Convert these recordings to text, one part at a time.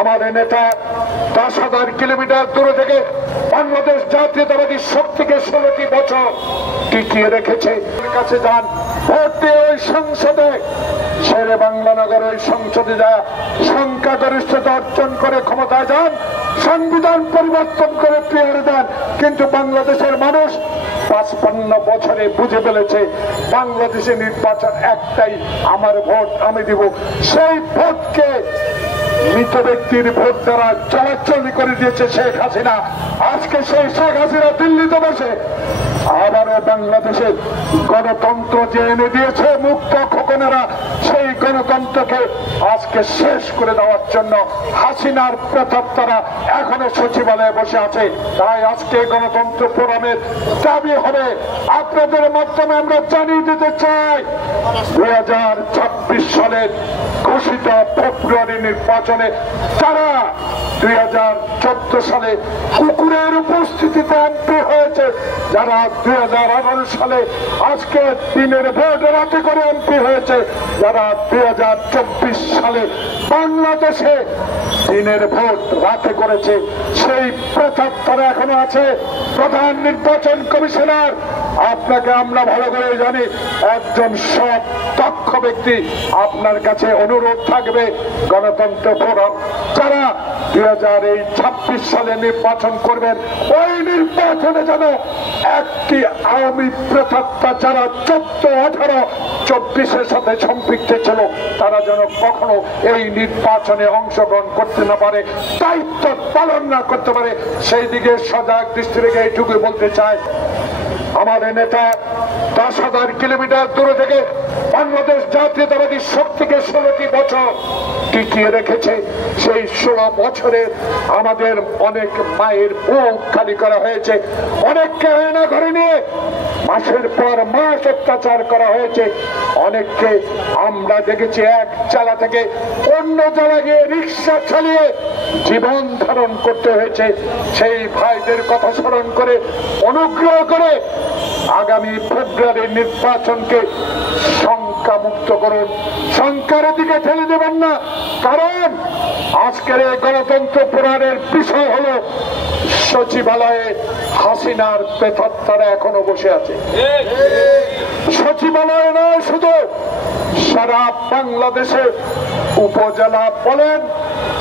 আমাদের নেতা 10,000 কিলোমিটার দূরে থেকে বাংলাদেশ জাতীয়তাবাদী শক্তিকে 16টি বছর টিকিয়ে রেখেছে। কাছে যান, ভোট দিয়ে ওই সংসদে শেরে বাংলানগর ওই সংসদে যা সংখ্যাগরিষ্ঠতা অর্জন করে ক্ষমতায় যান, সংবিধান পরিবর্তন করে পিয়ারে দেন। কিন্তু বাংলাদেশের মানুষ 55 বছরে বুঝে ফেলেছে বাংলাদেশের নির্বাচন একটাই, আমার ভোট আমি দিব। সেই ভোটকে মৃত ব্যক্তির ভোট দ্বারা চলাচলি করে দিয়েছে শেখ হাসিনা। আজকে সেই শেখ হাসিনা দিল্লিতে বসে আবারও বাংলাদেশের গণতন্ত্র যে এনে দিয়েছে মুক্ত খোকনেরা, সেই গণতন্ত্রকে আজকে শেষ করে দেওয়ার জন্য হাসিনার প্রেতাত্মারা এখনো সচিবালয়ে বসে আছে। তাই আজকে গণতন্ত্র ফোরামের দাবি হবে, আপনাদের মাধ্যমে আমরা জানিয়ে দিতে চাই 2026 সালের ঘোষিত ফেব্রুয়ারি নির্বাচনে যারা 2014 সালে কুকুরের উপস্থিতিতে এমপি হয়েছে, যারা 2018 সালে আজকে দিনের ভোট রাতে করে এমপি হয়েছে, যারা 2024 সালে বাংলাদেশে দিনের ভোট রাতে করেছে, সেই প্রেতাত্মারা এখনো আছে। প্রধান নির্বাচন কমিশনার, আপনাকে আমরা ভালো করে জানি, একজন সৎ দক্ষ ব্যক্তি, আপনার কাছে অনুরোধ থাকবে গণতন্ত্র ফোরাম যারা 2026 সালে নির্বাচন করবেন, ওই নির্বাচনে যেন একটি আওয়ামী প্রেতাত্মা যারা 14, 18, 24-এর সাথে সম্পৃক্ত ছিল, তারা যেন কখনো এই নির্বাচনে অংশগ্রহণ করতে না পারে, দায়িত্ব পালন না করতে পারে, সেই দিকে সজাগ দৃষ্টি রেখে এইটুকু বলতে চাই। আমাদের নেতা 10,000 কিলোমিটার দূরে থেকে বাংলাদেশ জাতীয়তাবাদী শক্তিকে 16টি বছর টিকিয়ে রেখেছে। সেই 16 বছরে আমাদের অনেক মায়ের বুক খালি করা হয়েছে, অনেককে আয়না ঘরে নিয়ে মাসের পর মাস অত্যাচার করা হয়েছে, অনেককে আমরা দেখেছি এক জেলা থেকে অন্য জেলা গিয়ে রিক্সা চালিয়ে জীবন ধারণ করতে হয়েছে। সেই ভাইদের কথা স্মরণ করে অনুগ্রহ করে আগামী ফেব্রুয়ারি নির্বাচনকে সংখ্যামুক্ত করুন, সংখ্যার দিকে ঠেলে দেবেন না। কারণ আজকের এই গণতন্ত্র পুরাণের বিষয় হলো সচিবালয়ে হাসিনার প্রেতাত্মারা এখনো বসে আছে। সচিবালয়ে নয়, শুধু সারা বাংলাদেশে উপজেলা বলেন,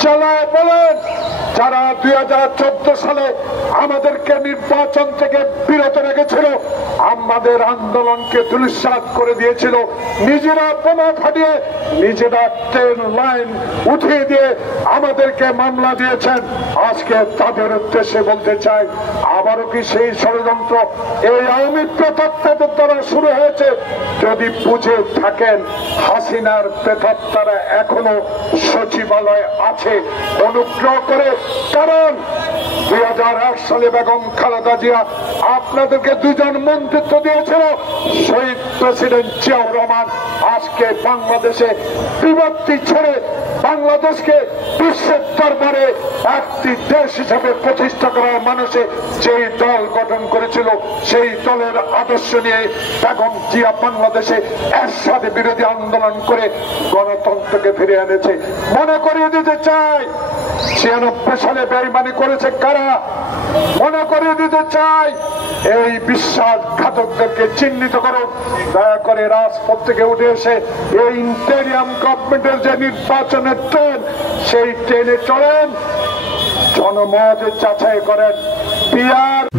জেলা বলেন, যারা 2014 সালে আমাদেরকে নির্বাচন থেকে বিরত রেখেছিল, আমাদের আন্দোলনকে ধূলিসাৎ করে দিয়েছিল, নিজেরা বোমা ফাটিয়ে নিজেরা ট্রেন লাইন উঠিয়ে দিয়ে আমাদেরকে মামলা দিয়েছেন, আজকে তাদের উদ্দেশ্যে বলতে চাই, আবারও কি সেই ষড়যন্ত্র এই আওয়ামী প্রেতাত্মাদের দ্বারা শুরু হয়েছে? যদি বুঝে থাকেন হাসিনার প্রেতাত্মারা এখনো সচিবালয় আছে, অনুগ্রহ করে। কারণ 2001 সালে বেগম খালেদা জিয়া আপনাদেরকে 2জন মন্ত্রিত্ব দিয়েছিল, শহীদ প্রেসিডেন্ট জিয়াউর রহমান আজকে বাংলাদেশে বিভক্তি ছেড়ে বাংলাদেশকে বিশ্বের দরবারে একটি দেশ হিসেবে প্রতিষ্ঠা করার মানুষে যেই দল গঠন করেছিল, সেই দলের আদর্শ নিয়ে বেগম জিয়া বাংলাদেশে এরশাদ বিরোধী আন্দোলন করে গণতন্ত্রকে ফিরে এনেছে। মনে করিয়ে দিতে চাই 96 সালে বেঈমানি করেছে কারা, মনে করিয়ে দিতে চাই এই বিশ্বাসঘাতকদেরকে চিহ্নিত করুন। দয়া করে রাজপথ থেকে উঠে এসে এই ইন্টেরিয়াম গভর্নমেন্টের যে নির্বাচনের ট্রেন, সেই ট্রেনে চলেন, জনমত যাচাই করেন।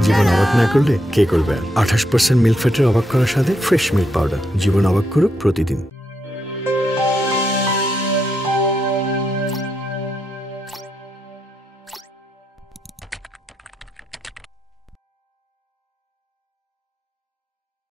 জীবন অবাক না করলে কে করবে? 28% মিল্ক ফ্যাটের অবাক করার সাথে ফ্রেশ মিল্ক পাউডার জীবন অবাক করুক প্রতিদিন।